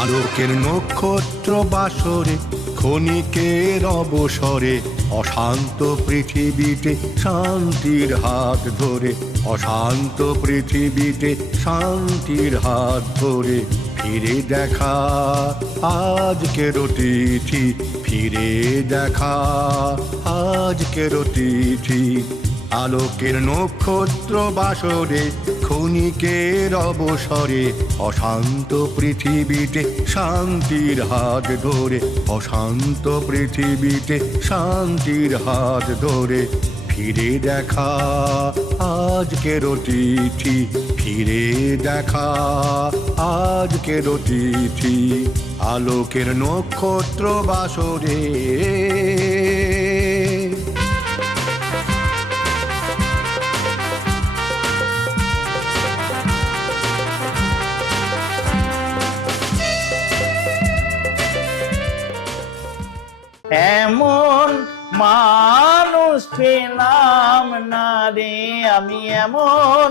আলোকের নক্ষত্র বাসরে ক্ষণিকের অবসরে অশান্ত পৃথিবীতে শান্তির হাত ধরে, অশান্ত পৃথিবীতে শান্তির হাত ধরে ফিরে দেখা আজকের তিথি, ফিরে দেখা আজকের তিথি। আলোকের নক্ষত্র বাসরে ক্ষণিকের অবসরে অশান্ত পৃথিবীতে শান্তির হাত ধরে, অশান্ত পৃথিবীতে শান্তির হাত ধরে ফিরে দেখা আজকের তিথি, ফিরে দেখা আজকের তিথি। আলোকের নক্ষত্র বাসরে এমন মানুষ পেলাম না রে আমি, এমন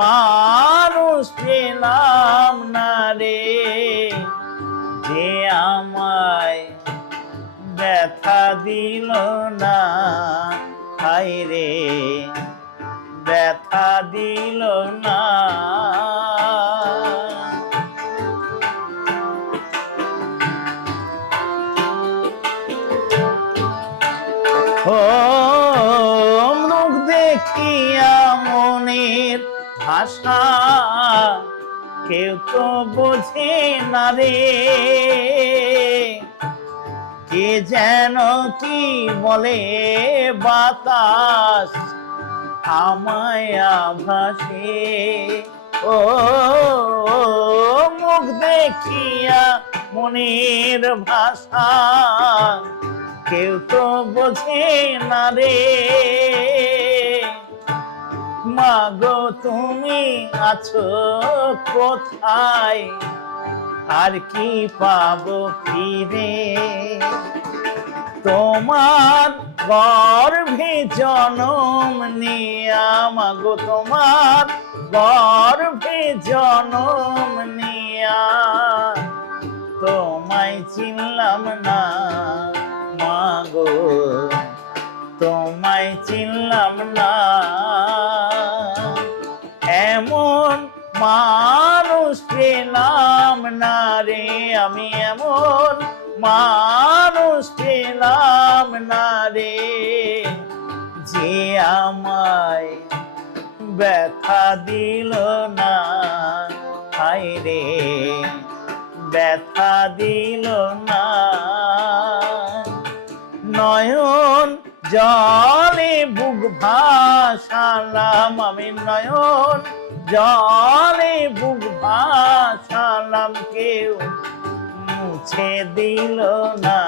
মানুষ পেলাম না রে যে আমায় ব্যথা দিল না, হায় রে ব্যথা দিল না। ও মুখ দেখিয়া মনের ভাষা কেউ তো বোঝে না রে, কে যেন কি বলে বাতাস আমায় আভাসে। ও মুখ দেখিয়া মনের ভাষা কেউ তো বোঝে না রে, মাগো তুমি আছো কোথায়, আর কি পাবো ফিরে। তোমার গর্ভে জনম নিয়া, মাগো তোমার গর্ভে জনম নিয়া তোমায় চিনলাম না, মাগো তোমায় চিনলাম না। এমন মানুষ পেলাম না রে আমি, এমন মানুষ পেলাম না রে যে আমায় ব্যথা দিল না, হায় রে ব্যথা দিল না। নয়ন জলে বুক ভাসালাম আমি, নয়ন জলে বুক ভাসালাম, কেউ মুছে দিল না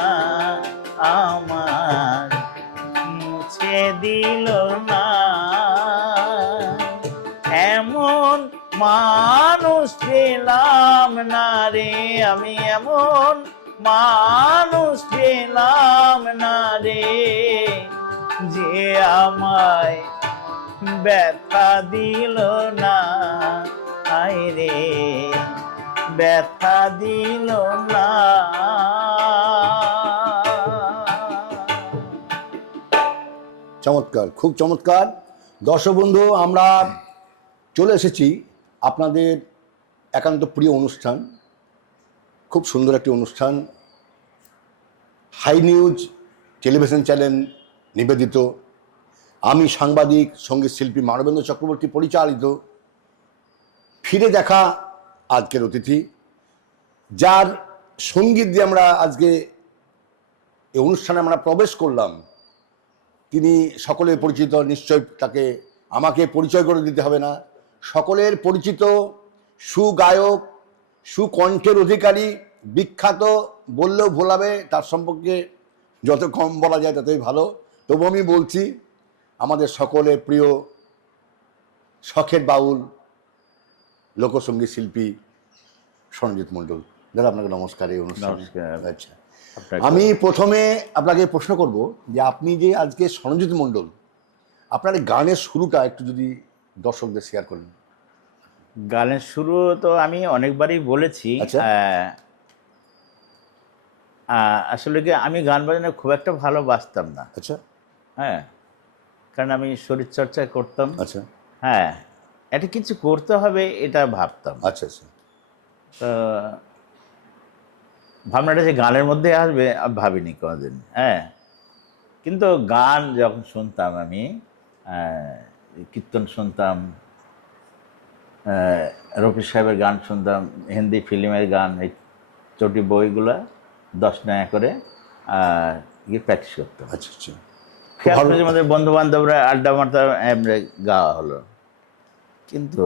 আমার, মুছে দিল না। এমন মানুষ পেলাম না রে আমি, এমন মানুষ পেলাম না রে যে আমায় ব্যথা দিল না, হায় রে ব্যথা দিল না। চমৎকার, খুব চমৎকার। দর্শক বন্ধু, আমরা চলে এসেছি আপনাদের একান্ত প্রিয় অনুষ্ঠান, খুব সুন্দর একটি অনুষ্ঠান, হাই নিউজ টেলিভিশন চ্যানেল নিবেদিত, আমি সাংবাদিক সঙ্গীত শিল্পী মানবেন্দ্র চক্রবর্তী পরিচালিত ফিরে দেখা আজকের অতিথি, যার সঙ্গীত দিয়ে আমরা আজকে এই অনুষ্ঠানে আমরা প্রবেশ করলাম। তিনি সকলের পরিচিত, নিশ্চয় তাকে আমাকে পরিচয় করে দিতে হবে না, সকলের পরিচিত সুগায়ক, সুকণ্ঠের অধিকারী, বিখ্যাত বললেও ভোলাবে, তার সম্পর্কে যত কম বলা যায় ততই ভালো। তবু আমি বলছি, আমাদের সকলের প্রিয় শখের বাউল লোকসঙ্গীত শিল্পী সরঞ্জিত মণ্ডল। দাদা আপনাকে নমস্কার। এই অনুষ্ঠান আচ্ছা, আমি প্রথমে আপনাকে প্রশ্ন করব যে আপনি যে আজকে সরঞ্জিত মণ্ডল, আপনার গানের শুরুটা একটু যদি দর্শকদের শেয়ার করেন। গানের শুরু তো আমি অনেকবারই বলেছি। আসলে কি আমি গান বাজনা খুব একটা ভালোবাসতাম না। আচ্ছা হ্যাঁ, কারণ আমি শরীরচর্চা করতাম। আচ্ছা হ্যাঁ, এটা কিছু করতে হবে এটা ভাবতাম। আচ্ছা আচ্ছা তো ভাবনাটা যে গানের মধ্যে আসবে আমি ভাবিনি কোনোদিন। হ্যাঁ, কিন্তু গান যখন শুনতাম আমি, কীর্তন শুনতাম, রফি সাহেবের গান শুনতাম, হিন্দি ফিল্মের গান, এই চটি বইগুলা 10 টাকা করে গিয়ে প্র্যাকটিস করতাম। আচ্ছা আচ্ছা খেয়াল ভালো। করে আমাদের বন্ধু বান্ধবরা আড্ডা মারতাম, এমনি গাওয়া হলো। কিন্তু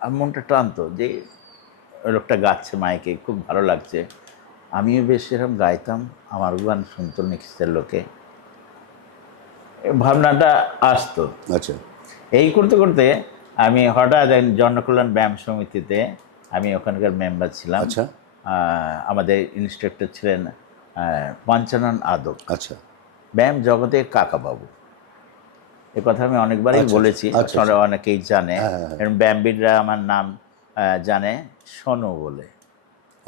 আমার মনটা টানতো যে ওই লোকটা গাচ্ছে মাইকে, খুব ভালো লাগছে, আমিও বেশ এরকম গাইতাম, আমার গান শুনতো নেক্সটের লোকে, এই ভাবনাটা আসতো। আচ্ছা এই করতে করতে আমি হঠাৎ জনকল্যাণ ব্যায়াম সমিতিতে আমি ওখানকার মেম্বার ছিলাম। আচ্ছা আমাদের ইনস্ট্রাক্টর ছিলেন পঞ্চানন আদক, আচ্ছা ব্যায়াম জগতের কাকাবাবু। এ কথা আমি অনেকবারই আচ্ছা, বলেছি, আচ্ছা, আসলে অনেকেই জানে। হ্যাঁ, হ্যাঁ, হ্যাঁ। এবং ব্যায়ামবিদরা আমার নাম জানে সোনু বলে।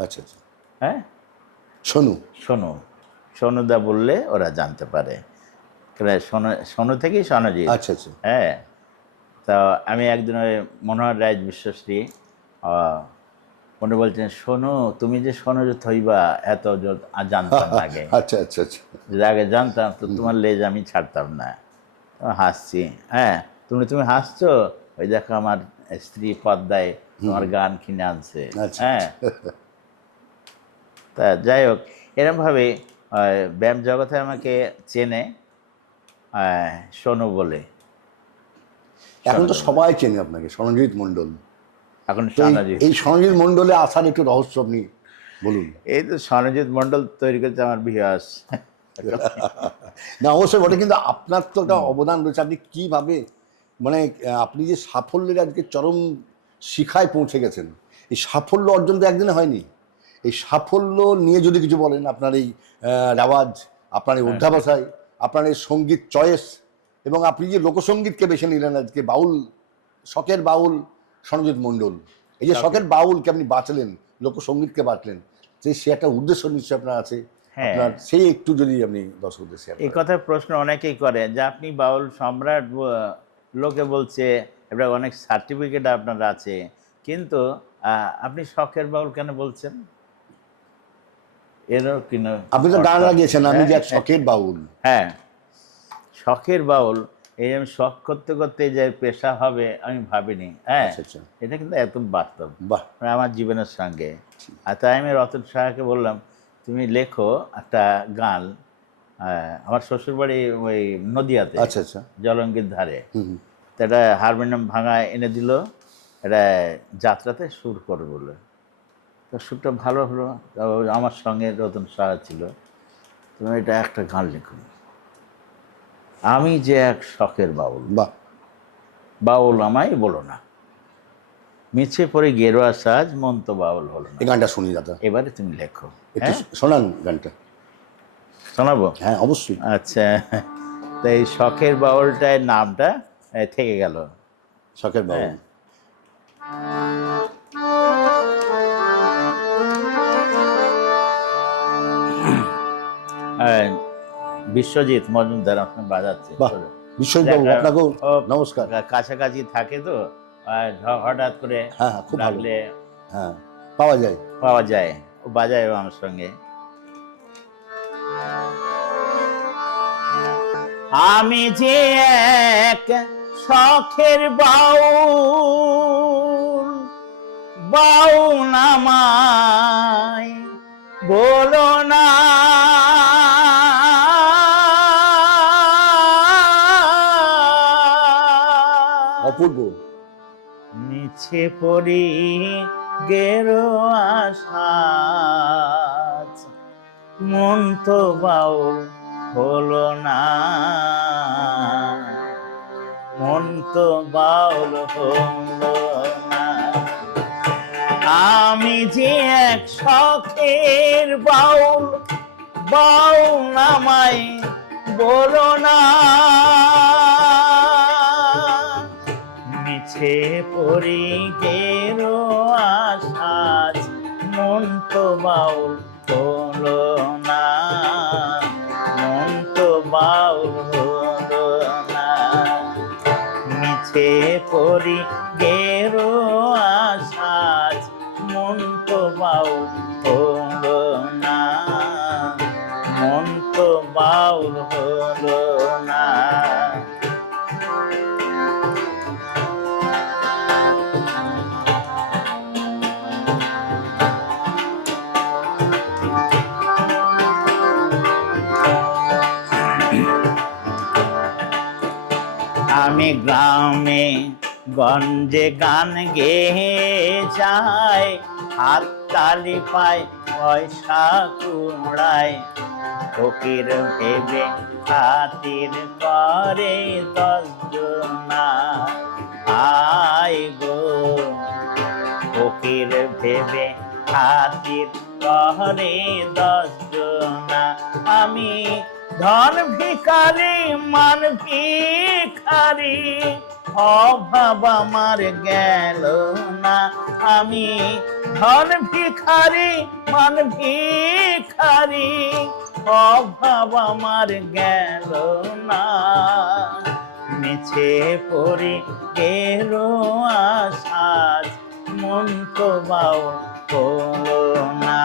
আচ্ছা আচ্ছা হ্যাঁ, শোনু সোনু, সোনুদা বললে ওরা জানতে পারে। সোনু, সোনু থেকেই সনজিৎ। আচ্ছা আচ্ছা হ্যাঁ, তা আমি একদিন ওই মনোহর রায় বিশ্বশ্রী উনি বলছেন, শোনো তুমি যে সনজিৎ হইবা এত জানতাম না আগে। আচ্ছা আচ্ছা আচ্ছা যদি আগে জানতাম তো তোমার লেজ আমি ছাড়তাম না। তো হাসছি। হ্যাঁ, তুমি হাসছো, ওই দেখো আমার স্ত্রী পদ্মায় তোমার গান কিনে আনছে। আচ্ছা। হ্যাঁ, তা যাই হোক, এরমভাবে ব্যায়াম জগতে আমাকে চেনে সোনু বলে। এখন তো সবাই চেনে আপনাকে, সনজিৎ মণ্ডল। এখন তো এই- সনজিৎ, এই সনজিৎ মণ্ডলে আসার একটু রহস্য আপনি বলুন। এই তো সনজিৎ মণ্ডল তৈরি করছে আমার বিয়াস। না অবশ্যই বটে, কিন্তু আপনার তো একটা অবদান রয়েছে। আপনি কিভাবে মানে আপনি যে সাফল্যের আজকে চরম শিখায় পৌঁছে গেছেন, এই সাফল্য অর্জন তো একদিনে হয়নি। এই সাফল্য নিয়ে যদি কিছু বলেন, আপনার এই রেওয়াজ, আপনার এই অধ্যাবসায়, আপনার এই সঙ্গীত চয়েস, এবং আপনি যে লোকসঙ্গীতকে বেছে নিলেন আজকে, বাউল, শখের বাউল সনজিৎ মণ্ডল, এই যে শখের বাউলকে আপনি বাঁচলেন, লোকসঙ্গীতকে বাঁচলেন, যে সে একটা উদ্দেশ্য নিশ্চয়ই আপনার আছে। হ্যাঁ। আপনার সেই একটু যদি আপনি দর্শকদের শেয়ার এই কথার প্রশ্ন অনেকেই করে যে আপনি বাউল সম্রাট লোকে বলছে, এবার অনেক সার্টিফিকেট আপনার আছে, কিন্তু আপনি শখের বাউল কেন বলছেন? এরও কিনা আপনি তো গান লাগিয়েছেন, আমি যে এক হ্যাঁ, শখের বাউল। হ্যাঁ, শখের বাউল, এই আমি শখ করতে করতে যে পেশা হবে আমি ভাবিনি। হ্যাঁ, আচ্ছা আচ্ছা এটা কিন্তু একদম বাস্তব, বাহ মানে আমার জীবনের সঙ্গে। আর তাই আমি রতন সাহাকে বললাম, তুমি লেখো একটা গান। আমার শ্বশুরবাড়ি ওই নদিয়াতে, আচ্ছা আচ্ছা জলঙ্গির ধারে। হুম তো এটা হারমোনিয়াম ভাঙা এনে দিল, এটা যাত্রাতে সুর করে বলে। তো সুরটা ভালো হলো। তো আমার সঙ্গে রতন সাহা ছিল, তুমি এটা একটা গান লিখো, আমি যে এক শখের বাউল, বাহ, বাউল আমায় বলো না, মিছে পড়ে গেরুয়া সাজ, মন তো বাউল হলো না, এই গানটা শুনি দাদা, এবারে তুমি লেখো। একটু হ্যাঁ, শোনান গানটা। শোনাবো? হ্যাঁ অবশ্যই। আচ্ছা, তো এই শখের বাউলটার নামটা থেকে গেল। শখের বাউল। হ্যাঁ। বিশ্বজিৎ মজুমদার আপনি বাজাচ্ছে। বাহ, বিশ্বজিৎ বাবু, আপনাকেও ও নমস্কার। কাছাকাছি থাকে তো, হঠাৎ করে হ্যাঁ হ্যাঁ, খুব ভালো। ডাকলে হ্যাঁ, পাওয়া যায়। পাওয়া যায়, ও বাজায় আমার সঙ্গে। আমি যে এক শখের বাউল, বাউল আমায় বলো না, অপূর্ব। মিছে পড়ি গেরুয়া সাজ, মন তো বাউল হলো না, মন তো বাউল হলো না, আমি যে এক শখের বাউল, বাউল আমায় বলো না, মিছে পড়ি গেরুয়া সাজ, মন তো বাউল হলো না, মন তো বাউল হলো না, মিছে পড়ি গেরো আশাজ, মন তো বাউল হলো না, মন তো বাউল হলো না। আমি গ্রামে গঞ্জে গান গেয়ে যাই, হাত তালি পাই পয়সা কুড়াই, ফকির ভেবে খাতির করে 10 জনা, আয় গো ফকির ভেবে খাতির করে 10 জনা। আমি ধন ভিখারি মান ভিখারি, অভাব আমার গেল না, আমি ধন ভিখারি মান ভিখারি, অভাব আমার গেল না, মিছে পড়ি গেরো আশাজ, মন তো বাউল হলো না,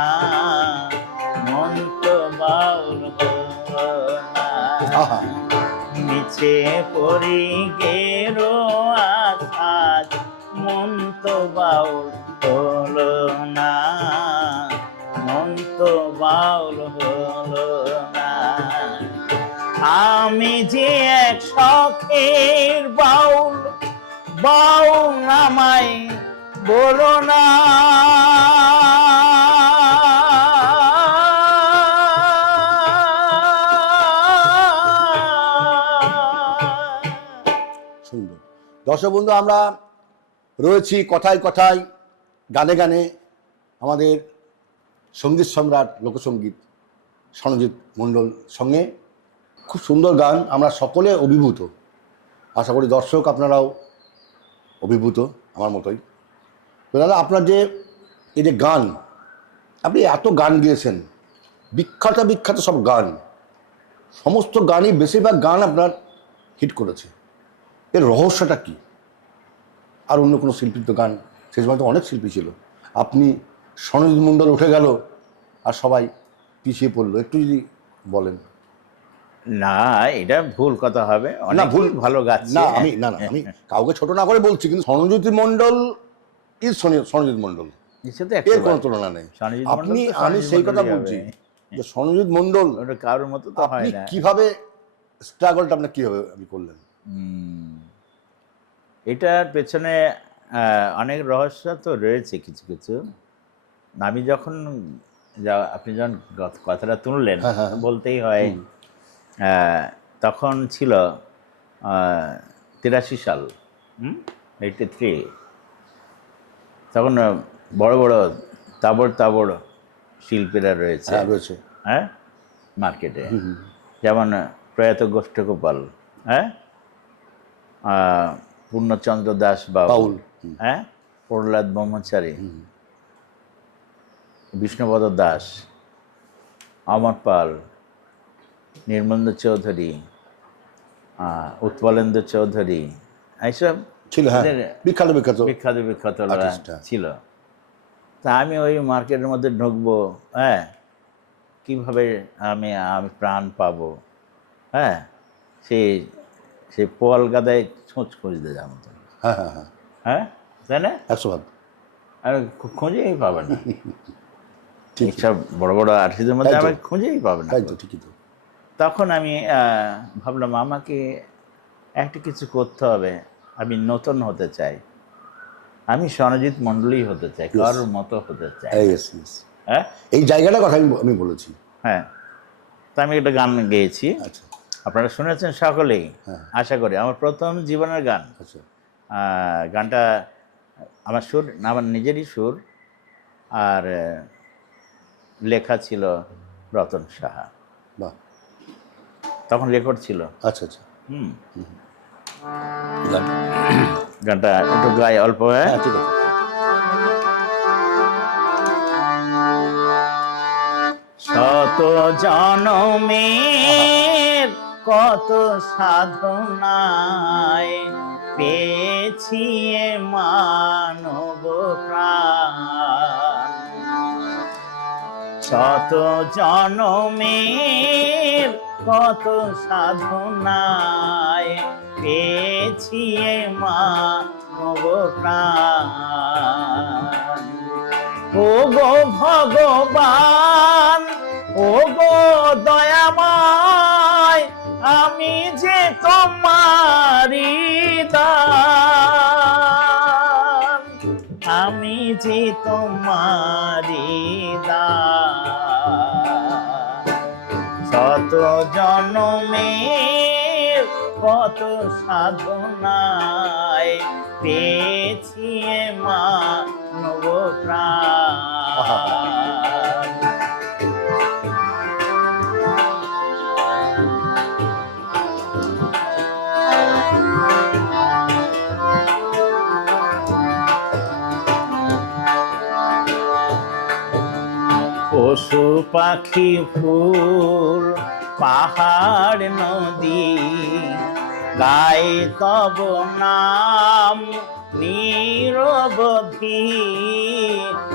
মন তো বাউল হলো না, আহা, মিছে পড়ি গেরো আশাজ, মন তো বাউল হলো না, মন তো বাউল হলো না। আমি যে এক শখের বাউল, বাউল আমায় বলো না, সুন্দর। দর্শক বন্ধু, আমরা রয়েছি কথায় কথায়, গানে গানে আমাদের সঙ্গীত সম্রাট লোকসঙ্গীত সনজিৎ মণ্ডল সঙ্গে। খুব সুন্দর গান, আমরা সকলে অভিভূত। আশা করি দর্শক আপনারাও অভিভূত আমার মতোই। তো দাদা, আপনার যে এই যে গান, আপনি এত গান গিয়েছেন, বিখ্যাত বিখ্যাত সব গান, সমস্ত গানই, বেশিরভাগ গান আপনার হিট করেছে, এর রহস্যটা কি? আর অন্য কোনো শিল্পীর তো গান, সেই সময় তো অনেক শিল্পী ছিল, আপনি সনজিৎ মণ্ডল উঠে গেল আর সবাই পিছিয়ে পড়লো, একটু যদি বলেন। না, এটা ভুল কথা হবে, না অনেক ভুল, ভালো গাচ্ছে। না আমি আমি কাউকে ছোট না করে বলছি, কিন্তু সনজিৎ মণ্ডল ইজ সনজিৎ মণ্ডল, নিশ্চয় তো এর একেবারে। কোনো তুলনা নেই। সনজিৎ মণ্ডল আপনি, তো আমি সনজিৎ সেই কথা মণ্ডলই বলছি হবে। যে সনজিৎ মণ্ডল, ওটা কারোর মতো তো হয় আপনি না। কিভাবে স্ট্রাগলটা আপনার কিভাবে আপনি করলেন? এটার পেছনে অনেক রহস্য তো রয়েছে কিছু কিছু। আমি যখন আপনি যখন কথাটা তুললেন, হ্যাঁ, হ্যাঁ। বলতেই হয় তখন ছিল 83 সাল, 83। তখন বড় বড় তাবড় তাবড় শিল্পীরা রয়েছে, হ্যাঁ, রয়েছে। হ্যাঁ, মার্কেটে, যেমন প্রয়াত গোষ্ঠগোপাল, হ্যাঁ, পূর্ণচন্দ্র দাস বাউল, হ্যাঁ, প্রহ্লাদ ব্রহ্মচারী, বিষ্ণুপদ দাস, অমর পাল, নির্মলেন্দু চৌধুরী, উৎপলেন্দু চৌধুরী, এইসব ছিল, হ্যাঁ, বিখ্যাত বিখ্যাত বিখ্যাত বিখ্যাত artist, হ্যাঁ। ছিল। তা আমি ওই মার্কেটের মধ্যে ঢুকবো, হ্যাঁ, কীভাবে আমি প্রাণ পাবো, হ্যাঁ, সেই পোয়াল গাদায় ছোঁচ খুঁজতে যাবো তো, হ্যাঁ হ্যাঁ হ্যাঁ, হ্যাঁ, তাই না? 100%। আর খুঁজেই পাবে না, ঠিক, এইসব বড় বড় আর্টিস্টদের মধ্যে তাই তো। আমি খুঁজেই পাবে না। তাই তো, ঠিকই তো। তখন আমি ভাবলাম আমাকে একটা কিছু করতে হবে, আমি নতুন হতে চাই, আমি সনজিৎ মণ্ডলই হতে চাই, কারোর মতো হতে চাই, Yes, yes. হ্যাঁ, এই জায়গাটার কথা আমি বলেছি। হ্যাঁ। তো আমি একটা গান গেয়েছি, আচ্ছা আপনারা শুনেছেন সকলেই, হ্যাঁ। আশা করি। আমার প্রথম জীবনের গান। আচ্ছা, গানটা আমার সুর, আমার নিজেরই সুর, আর লেখা ছিল রতন সাহা, বাহ, তখন রেকর্ড ছিল। আচ্ছা আচ্ছা, গান। গানটা একটু গাই অল্প, হ্যাঁ। হ্যাঁ, ঠিক আছে। শত জনমের কত সাধনায় পেয়েছি এ মানব প্রাণ। শত জনমের কত সাধনায় পেয়েছি এ মানব প্রাণ। ও গো ভগবান, ও গো দয়াময়, আমি যে তোমারি দান, আমি যে তোমারি দান। শত জনমের কত সাধনায় পেয়েছি এ মানব প্রাণ। পশু পাখি ফুল পাহাড় নদী গাই তব নাম নিরবধি।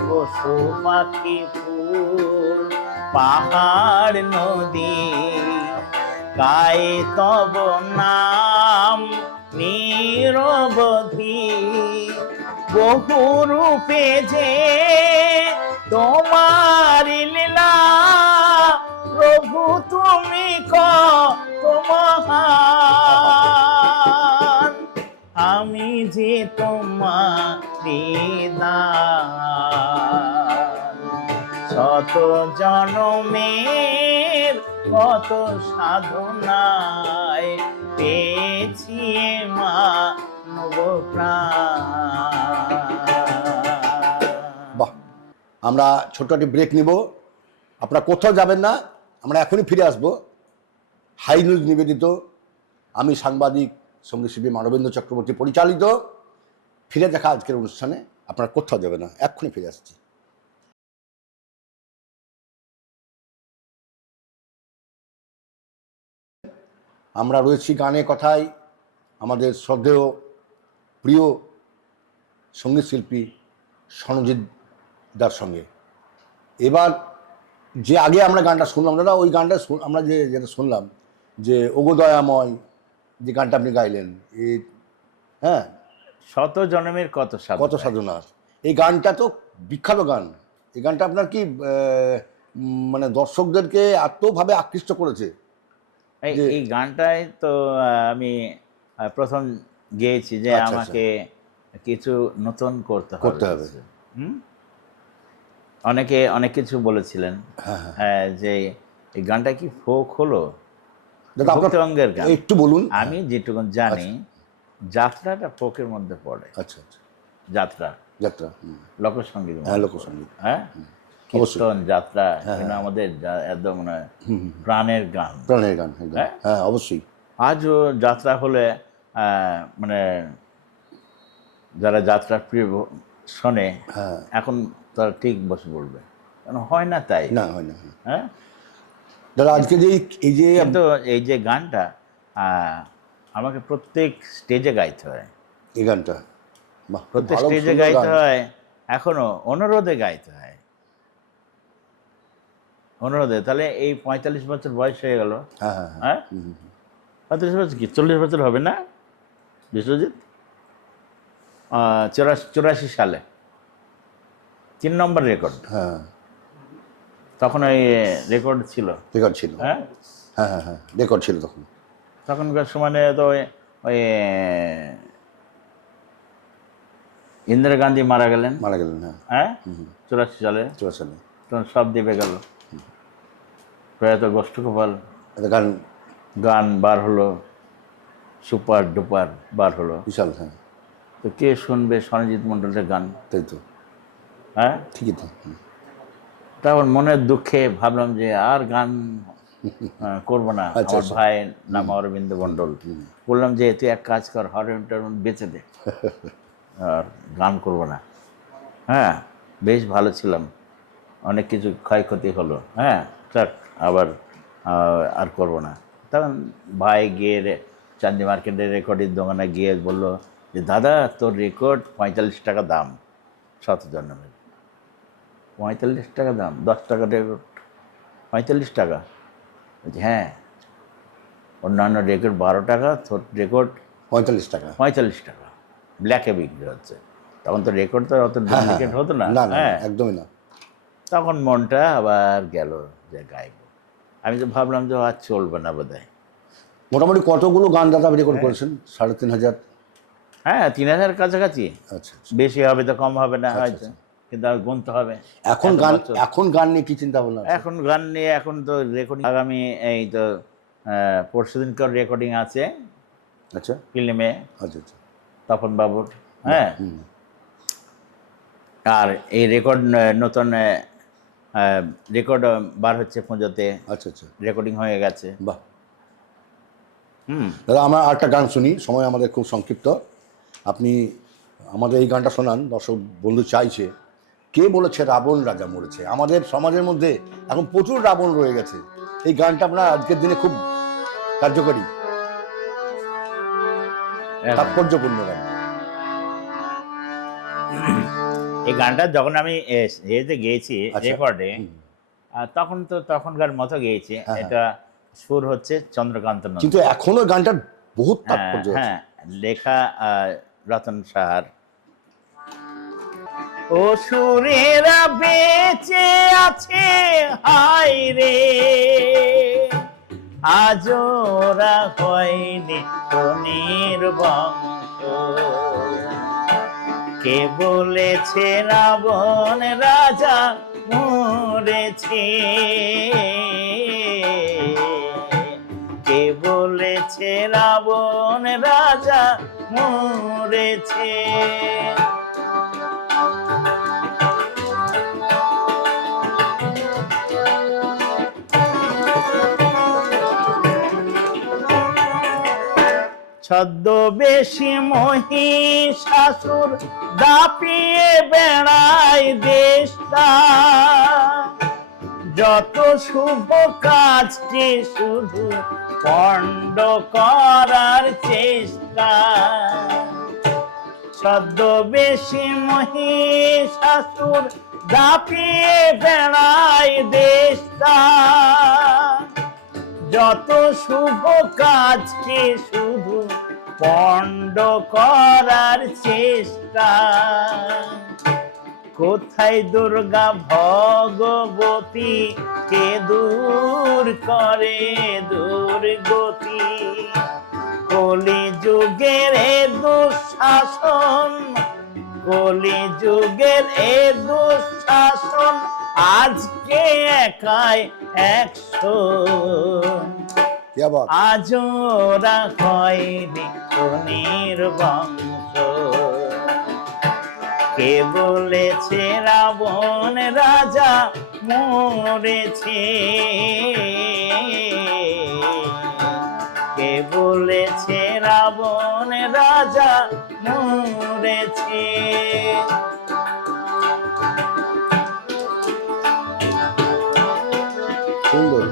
পশু পাখি ফুল পাহাড় নদী গাই তব নাম নিরবধি। বহু রূপে যে তোমার লীলা, প্রভু তুমি কত মহান, আমি যে তোমারি দান। শত জনমের কত সাধনায় পেয়েছি এ মানব প্রাণ। বাহ, আমরা ছোট্ট একটি ব্রেক নিব। আপনারা কোথাও যাবেন না, আমরা এখনই ফিরে আসব। হাই নিউজ নিবেদিত, আমি সাংবাদিক সঙ্গীতশিল্পী মানবেন্দ্র চক্রবর্তী পরিচালিত ফিরে দেখা আজকের অনুষ্ঠানে। আপনারা কোথাও যাবেন না, এক্ষুনি ফিরে আসছি। আমরা রয়েছি গানে কথায় আমাদের শ্রদ্ধেয় প্রিয় সঙ্গীতশিল্পী সনজিৎ দার সঙ্গে। এবার যে আগে আমরা গানটা শুনলাম দাদা, ওই গানটা আমরা যেটা শুনলাম যে ওগো দয়াময়, যে গানটা আপনি গাইলেন, এই হ্যাঁ শত জনমের কত কত সাধনা, এই গানটা তো বিখ্যাত গান। এই গানটা আপনার কি মানে দর্শকদেরকে এতভাবে আকৃষ্ট করেছে? এই গানটাই তো আমি প্রথম গেয়েছি যে আমাকে কিছু নতুন করতে হবে। অনেকে অনেক কিছু বলেছিলেন যে এই গানটা কি ফোক হলো, অঙ্গের গান। একটু বলুন। আমি যেটুকু জানি যাত্রাটা ফোকের মধ্যে পড়ে। আচ্ছা আচ্ছা, যাত্রা যাত্রা লোকসঙ্গীত। হ্যাঁ, লোকসঙ্গীত, হ্যাঁ, কীর্তন যাত্রা আমাদের একদম প্রাণের গান, প্রাণের গান। হ্যাঁ অবশ্যই। আজও যাত্রা হলে মানে যারা যাত্রার প্রিয় শোনে এখন তারা ঠিক বসে বলবে, কারণ হয় না, তাই না হয় না। হ্যাঁ দাদা আজকে যে এই যে কিন্তু এই যে গানটা আমাকে প্রত্যেক স্টেজে গাইতে হয়। এই গানটা প্রত্যেক স্টেজে গাইতে হয়, এখনো অনুরোধে গাইতে হয়, অনুরোধে। তাহলে এই 45 বছর বয়স হয়ে গেল। হ্যাঁ 35 বছর কি 40 বছর হবে না বিশ্বজিৎ? 84 সালে 3 নম্বর রেকর্ড। হ্যাঁ, তখন ওই রেকর্ড ছিল। হ্যাঁ হ্যাঁ হ্যাঁ হ্যাঁ, রেকর্ড ছিল তখন। তখনকার সময় তো ওই ইন্দিরা গান্ধী মারা গেলেন। হ্যাঁ 84 সালে তখন সব দ্বীপে গেল। প্রয়াত গোষ্ঠ গোপাল গান বার হলো, সুপার ডুপার বার হলো, বিশাল। হ্যাঁ, তো কে শুনবে সনজিৎ মণ্ডলের গান? তাই তো। হ্যাঁ ঠিকই তো। তারপর মনের দুঃখে ভাবলাম যে আর গান করবো না। আমার ভাই নাম অরবিন্দ মণ্ডল, বললাম যে তুই এক কাজ কর, হারমোনিয়াম বেচে দে, আর গান করবো না। হ্যাঁ বেশ ভালো ছিলাম, অনেক কিছু ক্ষয়ক্ষতি হলো, হ্যাঁ, থাক আবার আর করব না। তখন ভাই গিয়ে চাঁদনি মার্কেটের রেকর্ডের দোকানে গিয়ে বলল যে দাদা তোর রেকর্ড 45 টাকা দাম, 7 জন্মের। 45 টাকা দাম, 10 টাকা রেকর্ড, 45 টাকা? বলছি হ্যাঁ, অন্যান্য রেকর্ড 12 টাকা, তোর রেকর্ড 45 টাকা। 45 টাকা ব্ল্যাকে বিক্রি হচ্ছে। তখন তো রেকর্ড তো অত হ্যাঁ, ডুপ্লিকেট হতো না। না, না, হ্যাঁ, একদমই না। তখন মনটা আবার গেল যে গাইব। আমি তো ভাবলাম যে আর চলবে না বোধহয়। মোটামুটি কতগুলো গান দাদা আপনি রেকর্ড করেছেন? 3500? হ্যাঁ, 3000 কাছাকাছি। আচ্ছা, বেশি হবে তো কম হবে না হয়তো, আচ্ছা। কিন্তু আর গুনতে হবে। এখন এত গান, বছর। এখন গান নিয়ে কি চিন্তা ভাবনা আছে? এখন গান নিয়ে এখন তো রেকর্ডিং, আগামী এই তো পরশুদিনকার রেকর্ডিং আছে আচ্ছা, ফিল্মে আচ্ছা, আচ্ছা। তপন বাবুর। হ্যাঁ, হুম। আর এই রেকর্ড নতুন রেকর্ড বার হচ্ছে পুজোতে, আচ্ছা, আচ্ছা, রেকর্ডিং হয়ে গেছে। বাহ। হুম। দাদা আমরা আরেকটা গান শুনি, সময় আমাদের খুব সংক্ষিপ্ত। আপনি আমাদের এই গানটা শোনান, দর্শক বন্ধু চাইছে। কে বলেছে রাবণ রাজা মরেছে? আমাদের সমাজের মধ্যে এখন প্রচুর রাবণ রয়ে গেছে। এই গানটা আপনার আজকের দিনে খুব কার্যকরী, তাৎপর্যপূর্ণ গান। এই গানটা যখন আমি এতে গেয়েছি আচ্ছা। রেকর্ডে, হুম। তখন তো তখনকার মতো গেয়েছি। হ্যাঁ, এটা সুর হচ্ছে চন্দ্রকান্ত নন্দ। কিন্তু এখনো গানটার বহুত হ্যাঁ, তাৎপর্য আছে। হ্যাঁ, লেখা রতন সাহার। ও সুরেরা বেঁচে আছে হায় রে, আজ ওরা হয়নি ধনির বংশ। কে বলেছে রাবণ রাজা মরেছে? কে বলেছে রাবণ রাজা মরেছে? ছদ্মবেশী মহিষাসুর দাপিয়ে বেড়ায় দেশটা, যত শুভ কাজকে শুধু পণ্ড করার চেষ্টা। ছদ্মবেশী মহিষাসুর দাপিয়ে বেড়ায় দেশটা, যত শুভ কাজকে শুধু পণ্ড করার চেষ্টা। কোথায় দুর্গা ভগবতী, কে দূর করে দুর্গতি? কলি যুগের এ দুঃশাসন, কলি যুগের এ দুঃশাসন আজকে একাই 100। আজ ওরা হয়নি ধনির বংশ। কে বলেছে রাবণ রাজা মরেছে? কে বলেছে রাবণ রাজা মরেছে? সুন্দর।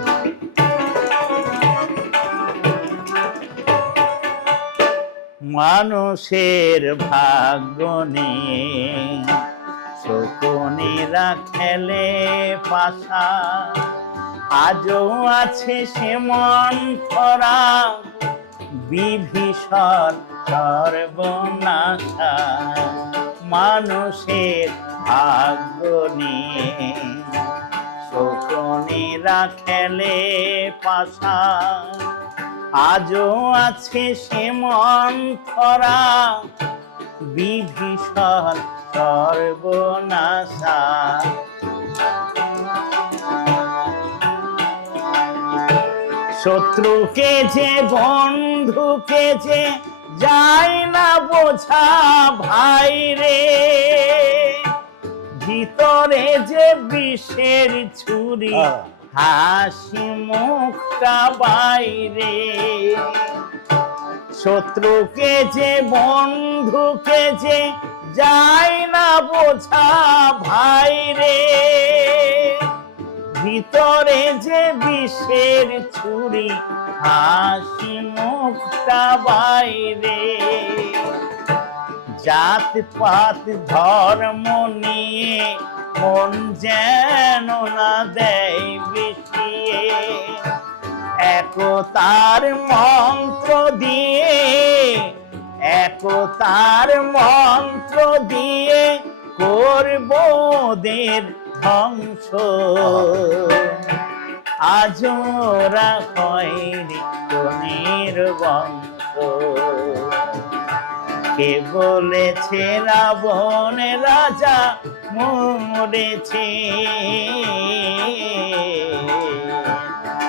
মানুষের ভাগ্য নিয়ে শকুনিরা খেলে পাশা, আজও আছে সে মন্থরা বিভীষণ সর্বনাশা। মানুষের ভাগ্য নিয়ে শকুনিরা খেলে পাশা, আজও আছে সে মন্থরা বিভীষণ সর্বনাশা। শত্রুকে যে বন্ধুকে যে যায় না বোঝা ভাই রে, ভিতরে যে বিষের ছুরি হাসি মুখটা বাইরে। শত্রুকে যে বন্ধুকে যে যায় না বোঝা ভাই রে, ভিতরে যে বিষের ছুরি, হাসি মুখটা বাইরে। জাত পাত ধর্ম নিয়ে মন যেন না দেয় বিষিয়ে, একতার মন্ত্র দিয়ে, একতার মন্ত্র দিয়ে করব ওদের ধ্বংস। আজ ওরা হয়নি কোনের বংশ। কে বলেছে রাবণ রাজা মরেছে,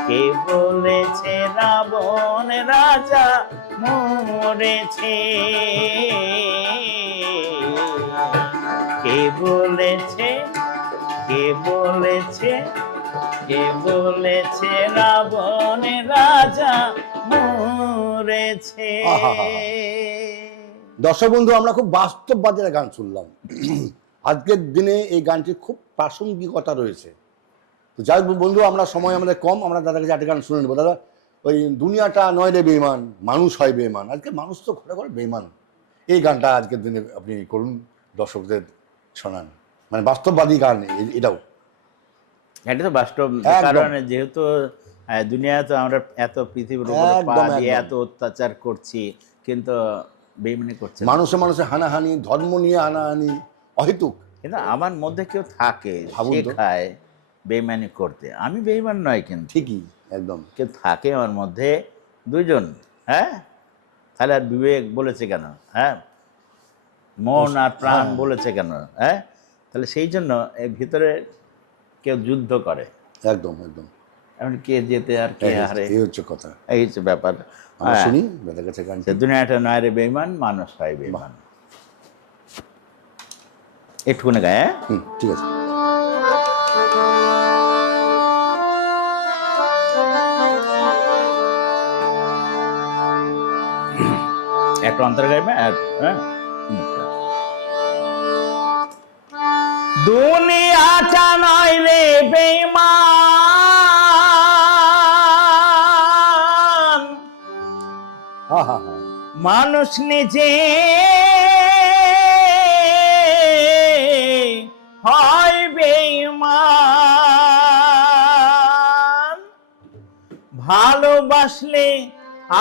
কে বলেছে রাবণ রাজা মরেছে, কে বলেছে, কে বলেছে, কে বলেছে রাবণ রাজা মরেছে। দর্শক বন্ধু, আমরা খুব বাস্তববাদী একটা গান শুনলাম। আজকের দিনে এই গানটির খুব প্রাসঙ্গিকতা রয়েছে। তো যাই হোক বন্ধু, আমরা সময় আমাদের কম, আমরা দাদার কাছে একটা গান শুনে নেবো। দাদা, ওই দুনিয়াটা নয় রে বেঈমান, মানুষ হয় বেঈমান। আজকে মানুষ তো ঘরে ঘরে বেঈমান। এই গানটা আজকের দিনে আপনি করুন, দর্শকদের শোনান। মানে বাস্তববাদী গান এটাও। এটা তো বাস্তব, কারণ যেহেতু দুনিয়া তো আমরা এত পৃথিবীর উপরে পা দিয়ে এত অত্যাচার করছি, কিন্তু বেঈমানি করছে, মানুষে মানুষে হানাহানি, ধর্ম নিয়ে হানাহানি অহেতুক। কিন্তু আমার মধ্যে কেউ থাকে শেখায় বেঈমানি করতে, আমি বেঈমান নয়, কিন্তু ঠিকই একদম কেউ থাকে আমার মধ্যে, দুইজন। হ্যাঁ, তাহলে আর বিবেক বলেছে কেন? হ্যাঁ, মন আর প্রাণ বলেছে কেন? হ্যাঁ, তাহলে সেই জন্য এর ভিতরে কেউ যুদ্ধ করে। একদম একদম। এখন কে যেতে আর কে হারে, এই হচ্ছে কথা, এই হচ্ছে ব্যাপার। শুনি দাদার কাছে গান। দুনিয়াটা নয় রে বেঈমান, মানুষ হয় বেঈমান। একটুখানি গায়ে। ঠিক আছে। একটু অন্তর গাইবে। হ্যাঁ, দুনিয়াটা নয় রে বেঈমান, মানুষ নিজে হয় বেঈমান। ভালোবাসলে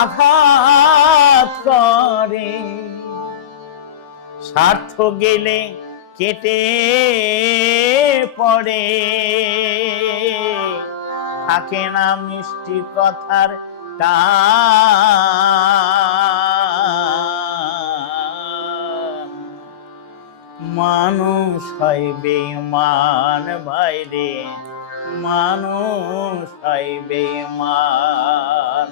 আঘাত করে, স্বার্থ গেলে কেটে পড়ে, থাকে না মিষ্টি কথার টান। মানুষ হয় বেঈমান ভাই রে, মানুষ হয় বেঈমান।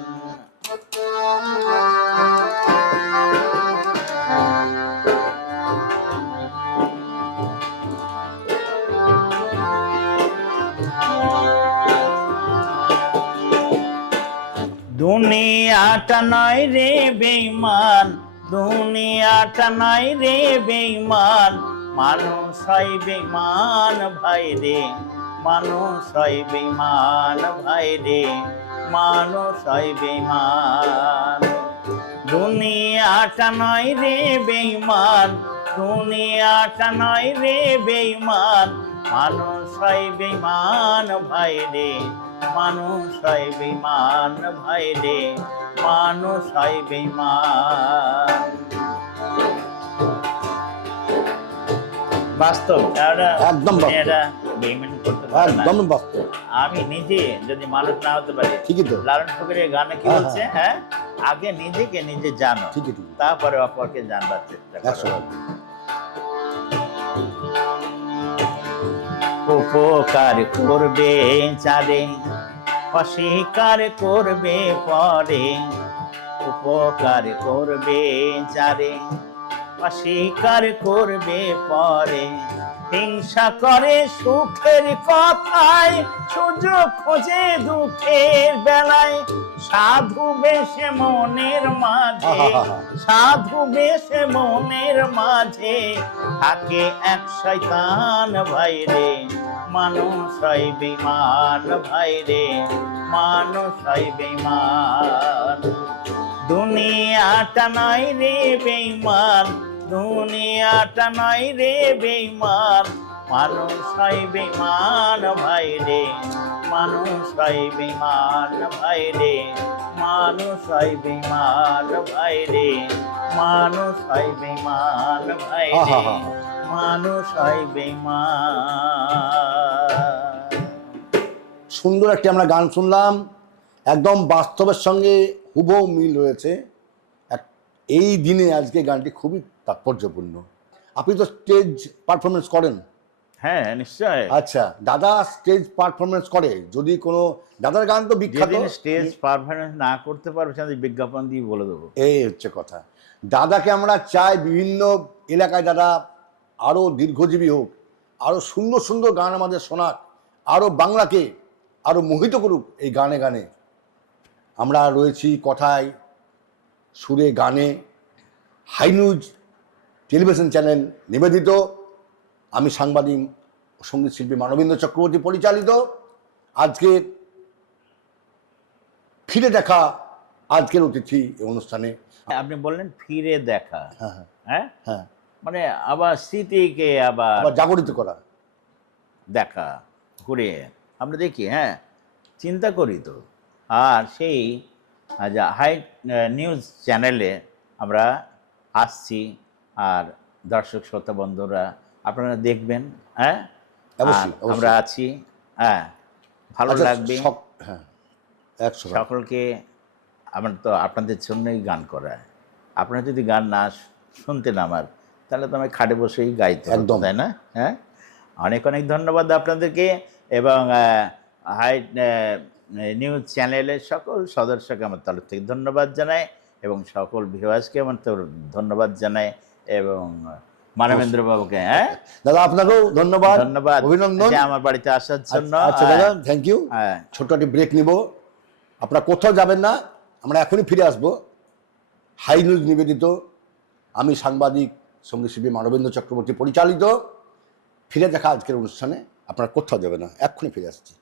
দুনিয়াটা নয় রে বেঈমান, দুনিয়াটা নয় রে বেঈমান, মানুষ হয় বেঈমান ভাই রে, মানুষ হয় বেঈমান ভাই রে, মানুষ হয় বেঈমান। দুনিয়াটা নয় রে বেঈমান, দুনিয়াটা নয় রে বেঈমান, মানুষ হয় বেঈমান ভাই রে, মানুষ হয় বেঈমান ভাই রে, মানুষ হয় বেঈমান। বাস্তব, একদম বেঈমানি করতে পারে না। একদম বাস্তব। আমি নিজে যদি মানুষ না হতে পারি, ঠিকই তো। লালন ফকিরের গানে কি বলছে? হ্যাঁ, আগে নিজেকে নিজে জানো, তারপরে অপরকে জানবার চেষ্টা করো। উপকার করবে যারে, অস্বীকার করবে পরে, উপকার করবে যারে, অস্বীকার করবে পরে, হিংসা করে সুখের কথায়, সুযোগ খোঁজে দুঃখের বেলায়, সাধু বেশে মনের মাঝে, সাধু বেশে মনের মাঝে থাকে এক শয়তান ভাইরে, মানুষ হয় বেঈমান ভাইরে, মানুষ হয় বেঈমান। দুনিয়াটা নয় রে বেঈমান, দুনিয়াটা নয় রে বেঈমান, মানুষ হয় বেঈমান ভাইরে, মানুষ হয় বেঈমান ভাইরে, মানুষ হয় বেঈমান ভাইরে, মানুষ হয় বেঈমান ভাইরে, মানুষ হয় বেঈমান। সুন্দর একটি আমরা গান শুনলাম, একদম বাস্তবের সঙ্গে হুবহু মিল রয়েছে। এই দিনে আজকে গানটি খুবই তাৎপর্যপূর্ণ। আপনি তো স্টেজ পারফরমেন্স করেন? হ্যাঁ নিশ্চয়। আচ্ছা, দাদা স্টেজ পারফরমেন্স করে? যদি কোনো দাদার গান তো বিখ্যাত, যেদিন স্টেজ পারফরমেন্স না করতে পারবে সেদিন বিজ্ঞাপন দিয়ে বলে দেবো। এই হচ্ছে কথা। দাদাকে আমরা চাই বিভিন্ন এলাকায় দাদা আরও দীর্ঘজীবী হোক, আরও সুন্দর সুন্দর গান আমাদের শোনাক, আরও বাংলাকে আরও মোহিত করুক এই গানে গানে। আমরা রয়েছি কথায় সুরে গানে। হাই নিউজ টেলিভিশন চ্যানেল নিবেদিত, আমি সাংবাদিক সঙ্গীত শিল্পী মানবেন্দ্র চক্রবর্তী পরিচালিত আজকে ফিরে দেখা আজকের অতিথি এই অনুষ্ঠানে। আপনি বললেন ফিরে দেখা, হ্যাঁ হ্যাঁ হ্যাঁ, মানে আবার স্মৃতিকে আবার আবার জাগরিত করা। দেখা ঘুরে আমরা দেখি, হ্যাঁ চিন্তা করি তো। আর সেই হাই নিউজ চ্যানেলে আমরা আসছি, আর দর্শক শ্রোতা বন্ধুরা আপনারা দেখবেন, হ্যাঁ অবশ্যই, আর আমরা আছি, হ্যাঁ ভালো আচ্ছা, লাগবে। হ্যাঁ, 100 সকলকে আমার তো আপনাদের জন্যই গান করা। আপনারা যদি গান না শুনতেন আমার, তাহলে তো আমি খাটে বসেই গাইতে হতো, একদম। তাই না? হ্যাঁ, অনেক অনেক ধন্যবাদ আপনাদেরকে, এবং হাই নিউজ চ্যানেলের সকল সদস্যকে আমার তরফ থেকে ধন্যবাদ জানাই, এবং সকল ভিউয়ার্সকে আমার ধন্যবাদ জানাই, এবং মানবেন্দ্র বাবুকে, হ্যাঁ দাদা আপনাকেও ধন্যবাদ, ধন্যবাদ, অভিনন্দন যে আমার বাড়িতে আসার জন্য। আচ্ছা দাদা, থ্যাংক ইউ। হ্যাঁ, ছোট্ট একটি ব্রেক নিব, আপনারা কোথাও যাবেন না, আমরা এখনই ফিরে আসবো। হাই নিউজ নিবেদিত, আমি সাংবাদিক সঙ্গীত শিল্পী মানবেন্দ্র চক্রবর্তী পরিচালিত ফিরে দেখা আজকের অনুষ্ঠানে। আপনারা কোথাও যাবেন না, এক্ষুনি ফিরে আসছি।